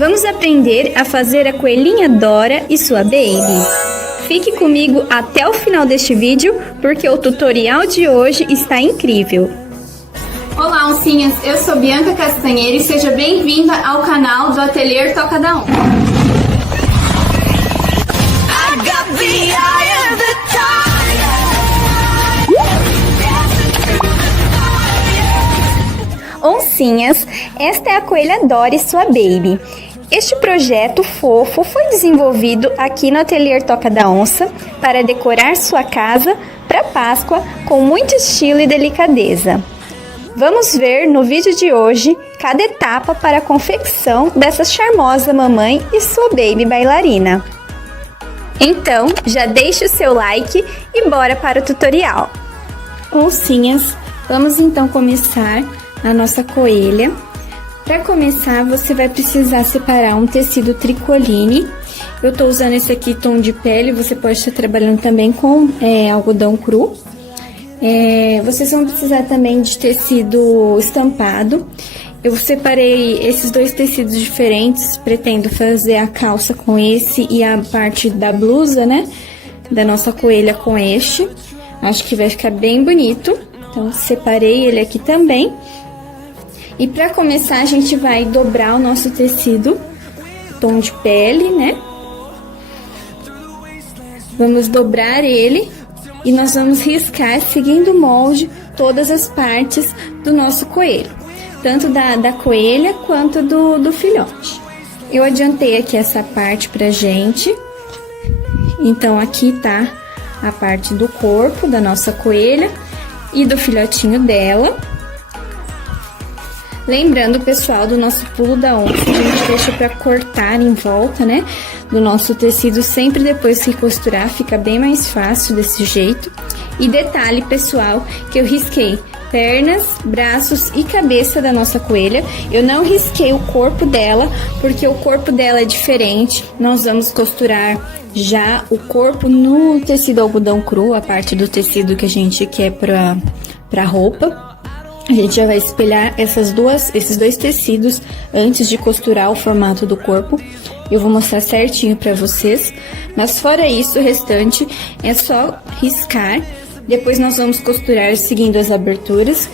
Vamos aprender a fazer a coelhinha Dora e sua baby. Fique comigo até o final deste vídeo, porque o tutorial de hoje está incrível. Olá, oncinhas! Eu sou Bianca Castanheira e seja bem-vinda ao canal do Ateliê Toca da Onça. Oncinhas, esta é a coelha Dora e sua baby. Este projeto fofo foi desenvolvido aqui no Ateliê Toca da Onça para decorar sua casa para Páscoa com muito estilo e delicadeza. Vamos ver no vídeo de hoje cada etapa para a confecção dessa charmosa mamãe e sua baby bailarina. Então, já deixe o seu like e bora para o tutorial. Oncinhas, vamos então começar a nossa coelha. Para começar, você vai precisar separar um tecido tricoline. Eu tô usando esse aqui tom de pele, você pode estar trabalhando também com algodão cru. Vocês vão precisar também de tecido estampado. Eu separei esses dois tecidos diferentes, pretendo fazer a calça com esse e a parte da blusa, né, da nossa coelha com este. Acho que vai ficar bem bonito, então separei ele aqui também. E para começar, a gente vai dobrar o nosso tecido, tom de pele, né? Vamos dobrar ele e nós vamos riscar, seguindo o molde, todas as partes do nosso coelho. Tanto da coelha quanto do filhote. Eu adiantei aqui essa parte pra gente. Então, aqui tá a parte do corpo da nossa coelha e do filhotinho dela. Lembrando, pessoal, do nosso pulo da onça, a gente deixa pra cortar em volta, né, do nosso tecido, sempre depois que costurar, fica bem mais fácil desse jeito. E detalhe, pessoal, que eu risquei pernas, braços e cabeça da nossa coelha. Eu não risquei o corpo dela, porque o corpo dela é diferente. Nós vamos costurar já o corpo no tecido algodão cru, a parte do tecido que a gente quer pra roupa. A gente já vai espelhar esses dois tecidos antes de costurar o formato do corpo. Eu vou mostrar certinho pra vocês. Mas fora isso, o restante é só riscar. Depois nós vamos costurar seguindo as aberturas.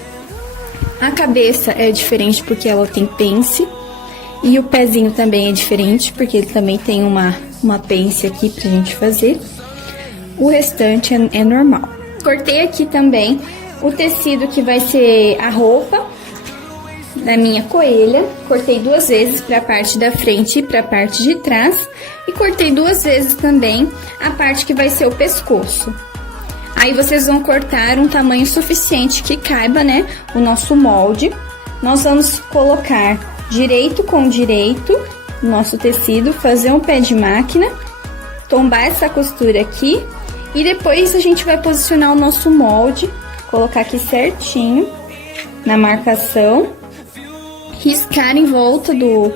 A cabeça é diferente porque ela tem pence. E o pezinho também é diferente porque ele também tem uma pence aqui pra gente fazer. O restante é normal. Cortei aqui também o tecido que vai ser a roupa da minha coelha. Cortei duas vezes para a parte da frente e para a parte de trás. E cortei duas vezes também a parte que vai ser o pescoço. Aí vocês vão cortar um tamanho suficiente que caiba, né, o nosso molde. Nós vamos colocar direito com direito o nosso tecido, fazer um pé de máquina, tombar essa costura aqui e depois a gente vai posicionar o nosso molde. Colocar aqui certinho na marcação, riscar em volta do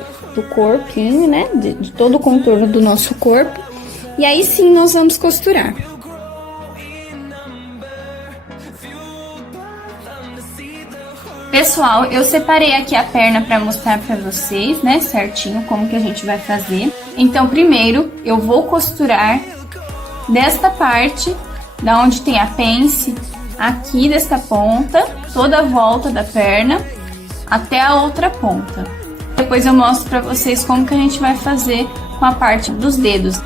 corpinho, né, de todo o contorno do nosso corpo, e aí sim nós vamos costurar. Pessoal, eu separei aqui a perna para mostrar para vocês, né, certinho como que a gente vai fazer. Então, primeiro eu vou costurar desta parte, da onde tem a pence, aqui desta ponta, toda a volta da perna, até a outra ponta. Depois eu mostro pra vocês como que a gente vai fazer com a parte dos dedos.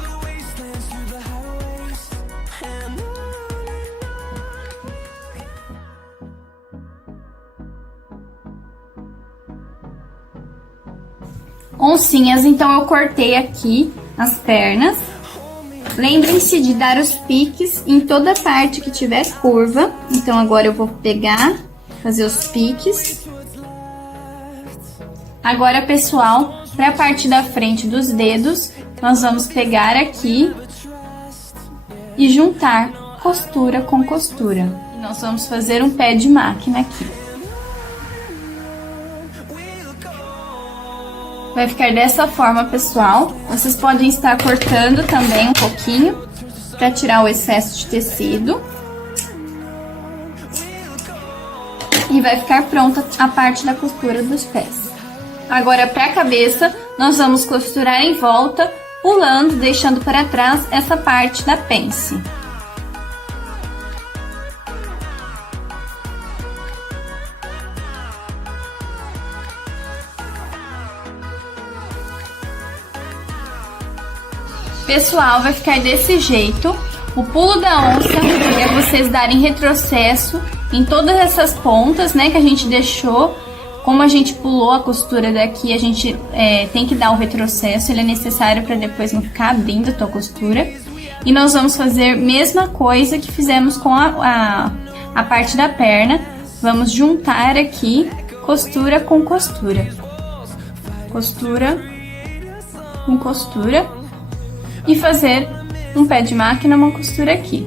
Oncinhas, então eu cortei aqui as pernas. Lembrem-se de dar os piques em toda a parte que tiver curva. Então, agora eu vou pegar, fazer os piques. Agora, pessoal, para a parte da frente dos dedos, nós vamos pegar aqui e juntar costura com costura. E nós vamos fazer um pé de máquina aqui. Vai ficar dessa forma, pessoal. Vocês podem estar cortando também um pouquinho para tirar o excesso de tecido. E vai ficar pronta a parte da costura dos pés. Agora, para a cabeça, nós vamos costurar em volta, pulando, deixando para trás essa parte da pence. Pessoal, vai ficar desse jeito. O pulo da onça é vocês darem retrocesso em todas essas pontas, né, que a gente deixou. Como a gente pulou a costura daqui, a gente tem que dar o retrocesso, ele é necessário para depois não ficar abrindo a tua costura. E nós vamos fazer a mesma coisa que fizemos com a parte da perna. Vamos juntar aqui costura com costura. Costura com costura. E fazer um pé de máquina, uma costura aqui.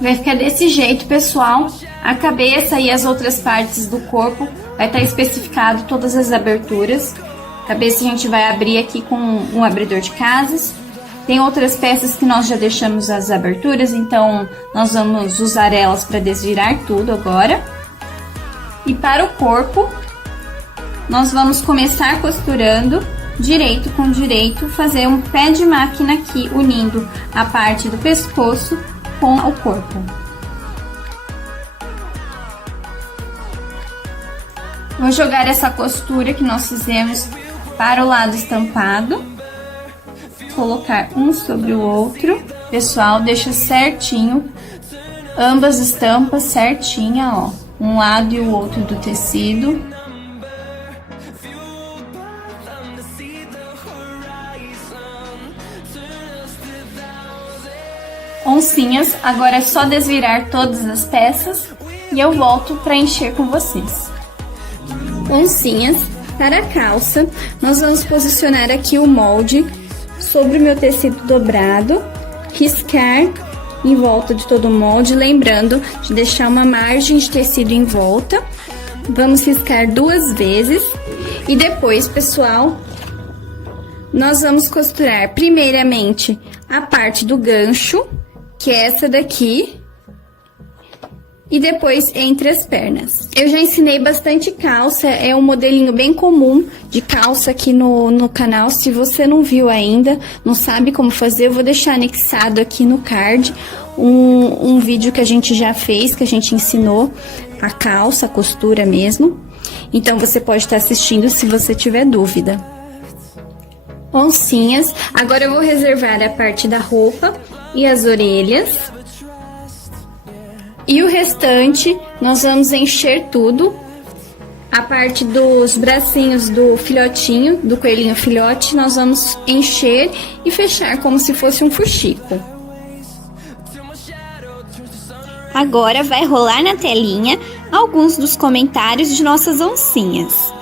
Vai ficar desse jeito, pessoal. A cabeça e as outras partes do corpo vai estar especificado todas as aberturas. A cabeça a gente vai abrir aqui com um abridor de casas. Tem outras peças que nós já deixamos as aberturas, então nós vamos usar elas para desvirar tudo agora. E para o corpo, nós vamos começar costurando direito com direito, fazer um pé de máquina aqui, unindo a parte do pescoço com o corpo. Vou jogar essa costura que nós fizemos para o lado estampado, colocar um sobre o outro. Pessoal, deixa certinho, ambas estampas certinha, ó. Um lado e o outro do tecido. Oncinhas, agora é só desvirar todas as peças e eu volto para encher com vocês. Oncinhas, para a calça, nós vamos posicionar aqui o molde sobre o meu tecido dobrado, riscar em volta de todo o molde, lembrando de deixar uma margem de tecido em volta. Vamos riscar 2 vezes e depois, pessoal, nós vamos costurar primeiramente a parte do gancho, que é essa daqui, e depois entre as pernas. Eu já ensinei bastante calça, é um modelinho bem comum de calça aqui no canal. Se você não viu ainda, não sabe como fazer, eu vou deixar anexado aqui no card um vídeo que a gente já fez, que a gente ensinou a calça, a costura mesmo. Então você pode estar assistindo se você tiver dúvida. Oncinhas, agora eu vou reservar a parte da roupa e as orelhas. E o restante, nós vamos encher tudo. A parte dos bracinhos do filhotinho, do coelhinho filhote, nós vamos encher e fechar como se fosse um fuxico. Agora vai rolar na telinha alguns dos comentários de nossas oncinhas.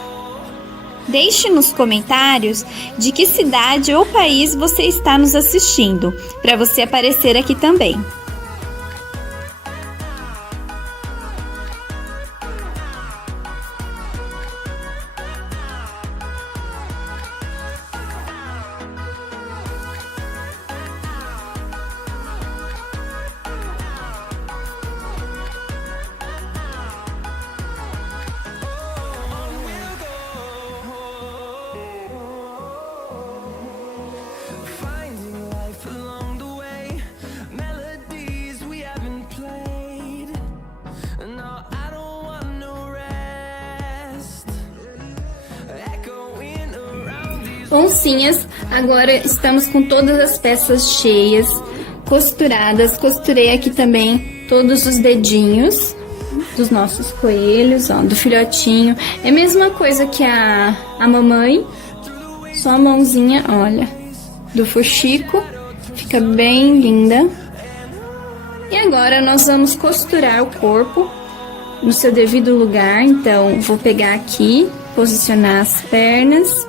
Deixe nos comentários de que cidade ou país você está nos assistindo, para você aparecer aqui também. Oncinhas, agora estamos com todas as peças cheias, costuradas. Costurei aqui também todos os dedinhos dos nossos coelhos, ó, do filhotinho. É a mesma coisa que a mamãe, só a mãozinha, olha, do fuxico. Fica bem linda. E agora nós vamos costurar o corpo no seu devido lugar. Então, vou pegar aqui, posicionar as pernas,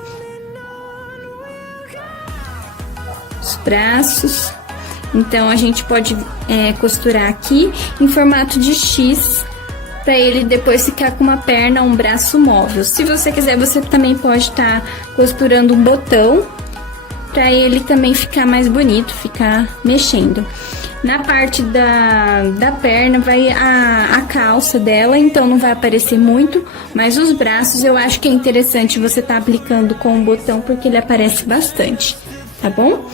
os braços. Então a gente pode costurar aqui em formato de X, para ele depois ficar com uma perna, um braço móvel. Se você quiser, você também pode estar costurando um botão, para ele também ficar mais bonito, ficar mexendo. Na parte da perna vai a calça dela, então não vai aparecer muito, mas os braços eu acho que é interessante você tá aplicando com o botão, porque ele aparece bastante, tá bom?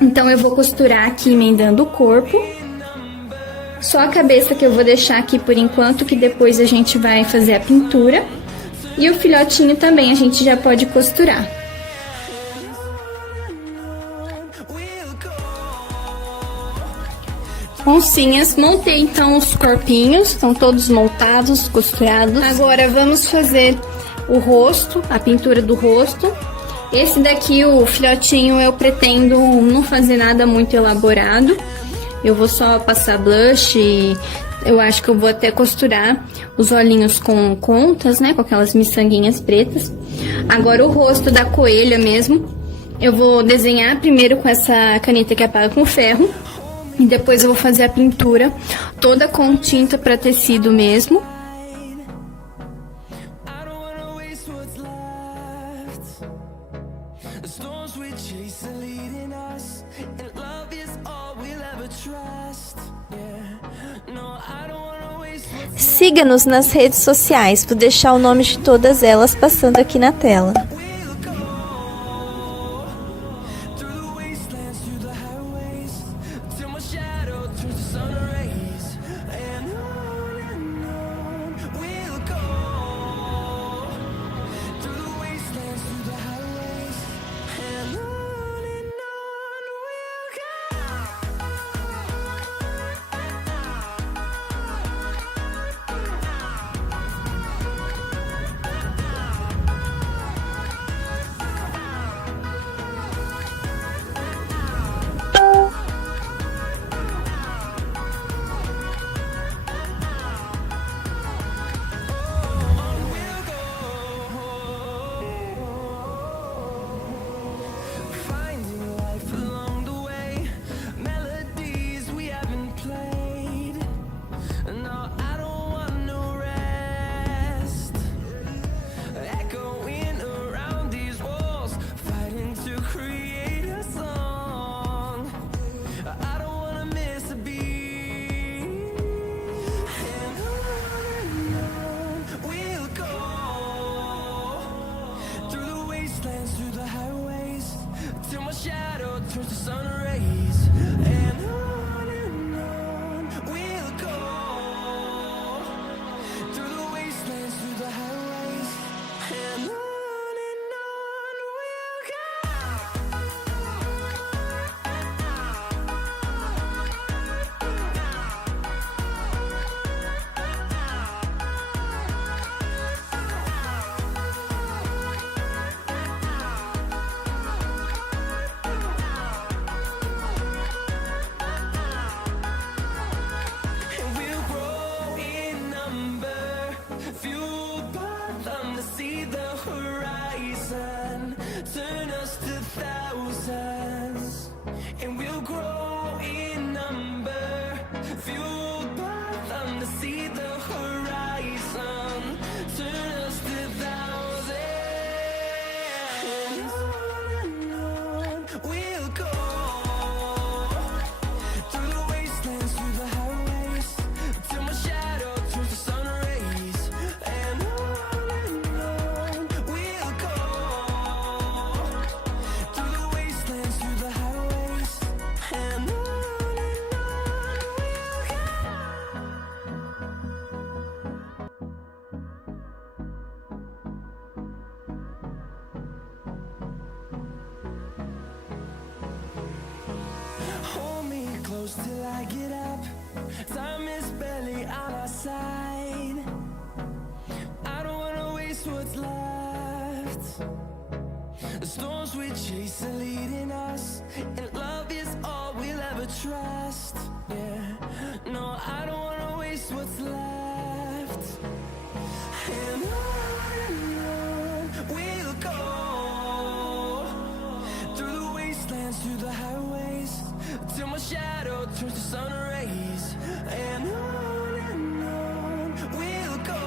Então eu vou costurar aqui emendando o corpo. Só a cabeça que eu vou deixar aqui por enquanto, que depois a gente vai fazer a pintura. E o filhotinho também a gente já pode costurar. Oncinhas, montei então os corpinhos, estão todos montados, costurados. Agora vamos fazer o rosto, a pintura do rosto. Esse daqui, o filhotinho, eu pretendo não fazer nada muito elaborado. Eu vou só passar blush e eu acho que eu vou até costurar os olhinhos com contas, né? Com aquelas miçanguinhas pretas. Agora o rosto da coelha mesmo, eu vou desenhar primeiro com essa caneta que apaga com ferro. E depois eu vou fazer a pintura toda com tinta para tecido mesmo. Siga-nos nas redes sociais, vou deixar o nome de todas elas passando aqui na tela. Till I get up, time is barely on our side. I don't wanna waste what's left. The storms we chase are leading us, and love is all we'll ever trust. Yeah, no, I don't wanna waste what's left. And on we'll go, through the wastelands, through the highways, till my shadow turns to sun rays. And on we'll go,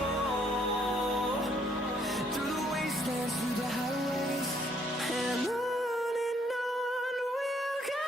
through the wastelands, through the highways. And on we'll go.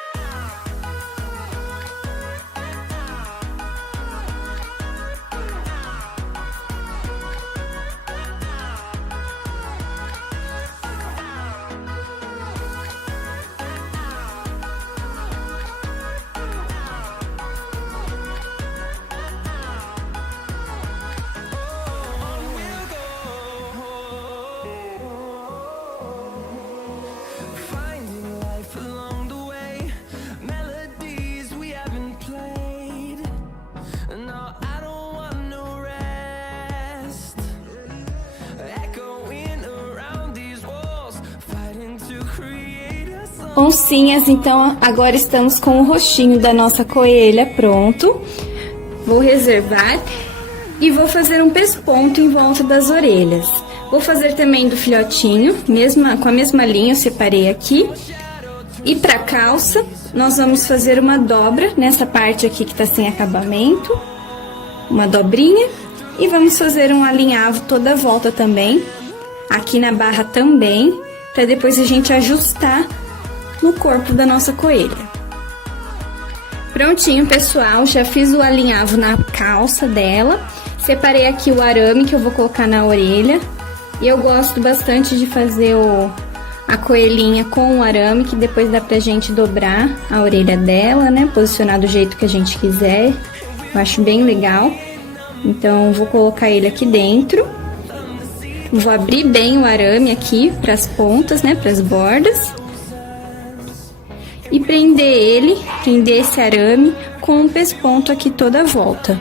Oncinhas, então agora estamos com o rostinho da nossa coelha pronto. Vou reservar e vou fazer um pesponto em volta das orelhas. Vou fazer também do filhotinho, com a mesma linha, eu separei aqui. E pra calça, nós vamos fazer uma dobra nessa parte aqui que tá sem acabamento. Uma dobrinha. E vamos fazer um alinhavo toda a volta também. Aqui na barra também, pra depois a gente ajustar no corpo da nossa coelha. Prontinho, pessoal, já fiz o alinhavo na calça dela. Separei aqui o arame que eu vou colocar na orelha. E eu gosto bastante de fazer a coelhinha com o arame, que depois dá pra gente dobrar a orelha dela, né? Posicionar do jeito que a gente quiser. Eu acho bem legal. Então, vou colocar ele aqui dentro. Vou abrir bem o arame aqui pras pontas, né? Pras bordas. E prender esse arame com um pesponto aqui toda a volta.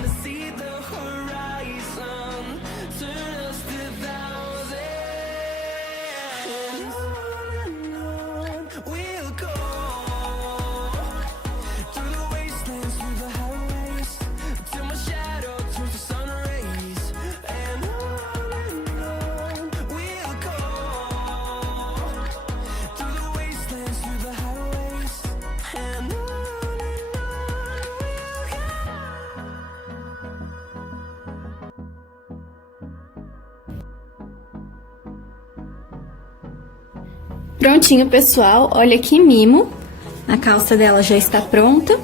Prontinho, pessoal, olha que mimo. A calça dela já está pronta.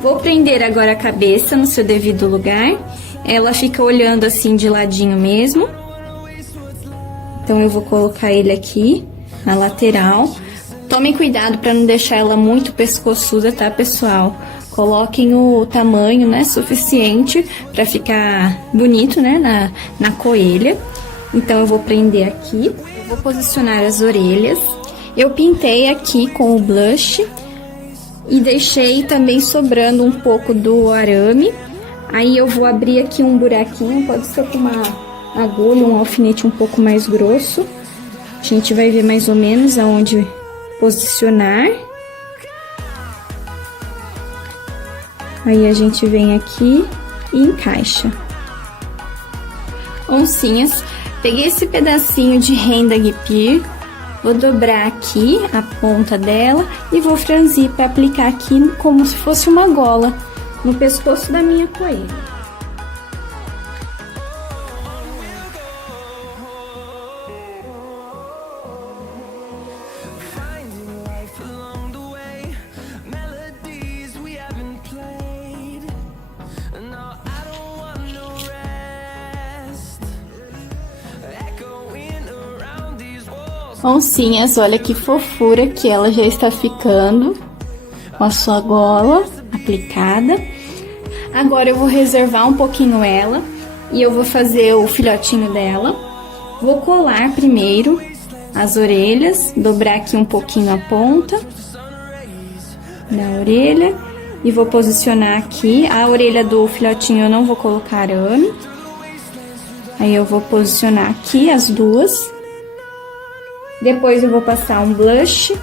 Vou prender agora a cabeça no seu devido lugar. Ela fica olhando assim de ladinho mesmo. Então, eu vou colocar ele aqui na lateral. Tomem cuidado para não deixar ela muito pescoçuda, tá, pessoal? Coloquem o tamanho, né, suficiente para ficar bonito, né, na coelha. Então, eu vou prender aqui. Vou posicionar as orelhas. Eu pintei aqui com o blush e deixei também sobrando um pouco do arame. Aí eu vou abrir aqui um buraquinho, pode ser com uma agulha, um alfinete um pouco mais grosso. A gente vai ver mais ou menos aonde posicionar. Aí a gente vem aqui e encaixa. Oncinhas. Peguei esse pedacinho de renda guipir, vou dobrar aqui a ponta dela e vou franzir para aplicar aqui como se fosse uma gola no pescoço da minha coelha. Oncinhas, olha que fofura que ela já está ficando com a sua gola aplicada. Agora eu vou reservar um pouquinho ela e eu vou fazer o filhotinho dela. Vou colar primeiro as orelhas, dobrar aqui um pouquinho a ponta da orelha e vou posicionar aqui. A orelha do filhotinho eu não vou colocar arame. Aí eu vou posicionar aqui as duas. Depois eu vou passar um blush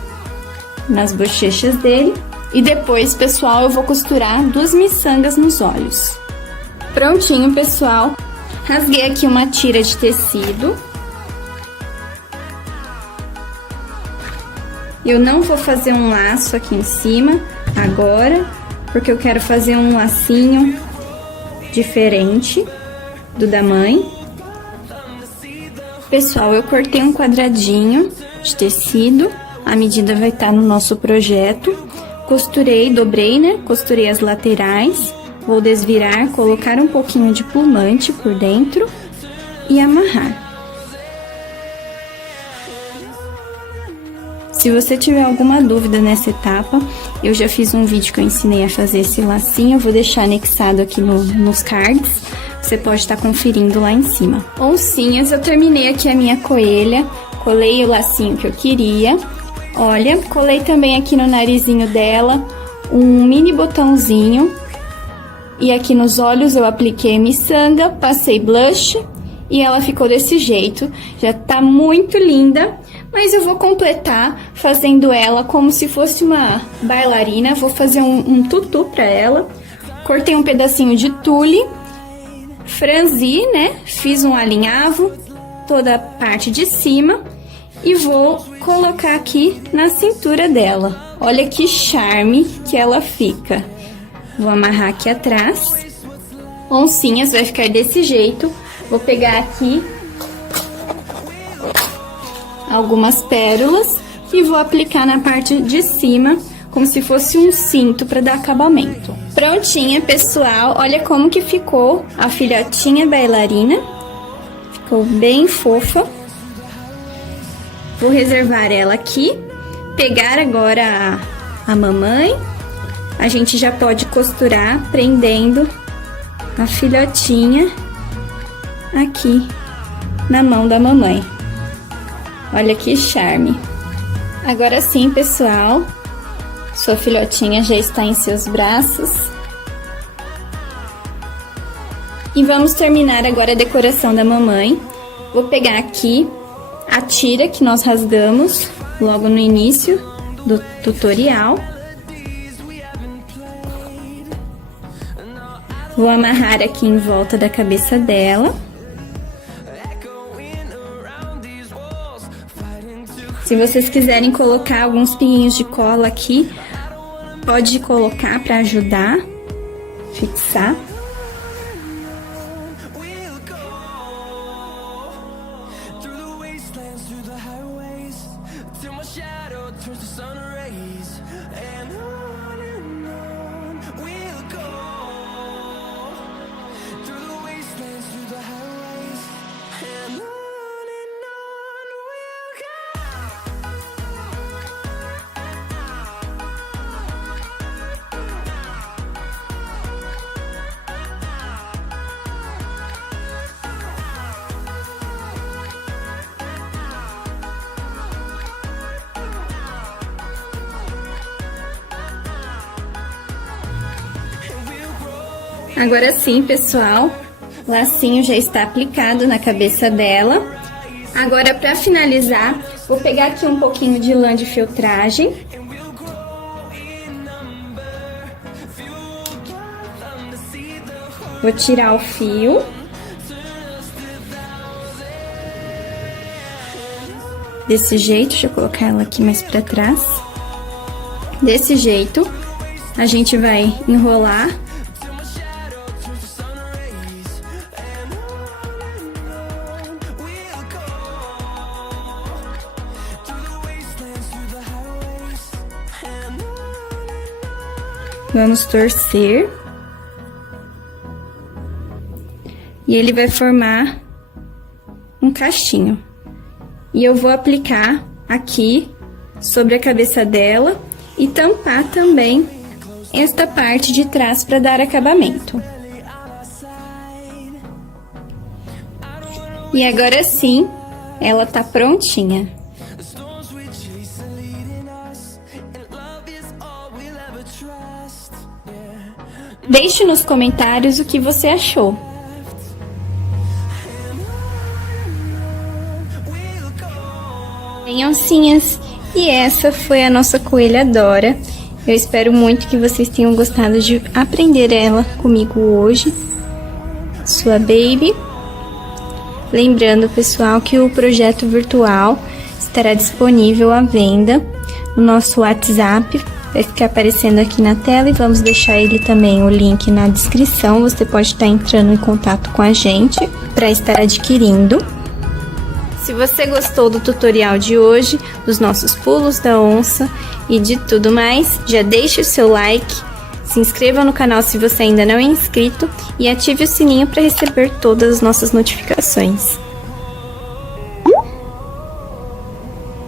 nas bochechas dele. E depois, pessoal, eu vou costurar 2 miçangas nos olhos. Prontinho, pessoal. Rasguei aqui uma tira de tecido. Eu não vou fazer um laço aqui em cima agora, porque eu quero fazer um lacinho diferente do da mãe. Pessoal, eu cortei um quadradinho de tecido, a medida vai estar no nosso projeto. Costurei, dobrei, né? Costurei as laterais, vou desvirar, colocar um pouquinho de plumante por dentro e amarrar. Se você tiver alguma dúvida nessa etapa, eu já fiz um vídeo que eu ensinei a fazer esse lacinho, eu vou deixar anexado aqui nos cards. Você pode estar conferindo lá em cima. Oncinhas, eu terminei aqui a minha coelha. Colei o lacinho que eu queria. Olha, colei também aqui no narizinho dela um mini botãozinho. E aqui nos olhos eu apliquei miçanga, passei blush e ela ficou desse jeito. Já tá muito linda. Mas eu vou completar fazendo ela como se fosse uma bailarina. Vou fazer um tutu pra ela. Cortei um pedacinho de tule, franzi, né? Fiz um alinhavo, toda a parte de cima. E vou colocar aqui na cintura dela. Olha que charme que ela fica. Vou amarrar aqui atrás. Oncinhas, vai ficar desse jeito. Vou pegar aqui algumas pérolas e vou aplicar na parte de cima, como se fosse um cinto para dar acabamento. Prontinha, pessoal. Olha como que ficou a filhotinha bailarina. Ficou bem fofa. Vou reservar ela aqui. Pegar agora a mamãe. A gente já pode costurar prendendo a filhotinha aqui na mão da mamãe. Olha que charme. Agora sim, pessoal, sua filhotinha já está em seus braços. E vamos terminar agora a decoração da mamãe. Vou pegar aqui a tira que nós rasgamos logo no início do tutorial. Vou amarrar aqui em volta da cabeça dela. Se vocês quiserem colocar alguns pinguinhos de cola aqui, pode colocar para ajudar a fixar. Agora sim, pessoal, o lacinho já está aplicado na cabeça dela. Agora, para finalizar, vou pegar aqui um pouquinho de lã de feltragem. Vou tirar o fio. Desse jeito, deixa eu colocar ela aqui mais para trás. Desse jeito, a gente vai enrolar. Vamos torcer. E ele vai formar um cachinho. E eu vou aplicar aqui sobre a cabeça dela e tampar também esta parte de trás para dar acabamento. E agora sim, ela tá prontinha. Deixe nos comentários o que você achou. Bem, oncinhas, e essa foi a nossa coelha Dora. Eu espero muito que vocês tenham gostado de aprender ela comigo hoje, sua baby. Lembrando, pessoal, que o projeto virtual estará disponível à venda no nosso WhatsApp. Vai ficar aparecendo aqui na tela e vamos deixar ele também, o link na descrição. Você pode estar entrando em contato com a gente para estar adquirindo. Se você gostou do tutorial de hoje, dos nossos pulos da onça e de tudo mais, já deixe o seu like, se inscreva no canal se você ainda não é inscrito e ative o sininho para receber todas as nossas notificações.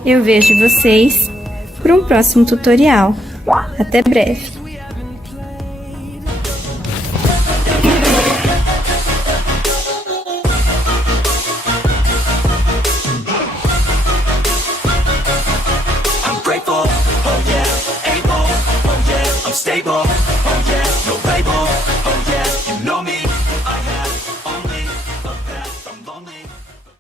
Eu vejo vocês para um próximo tutorial. Até breve! I'm grateful, oh yeah, able, oh yeah, I'm stable.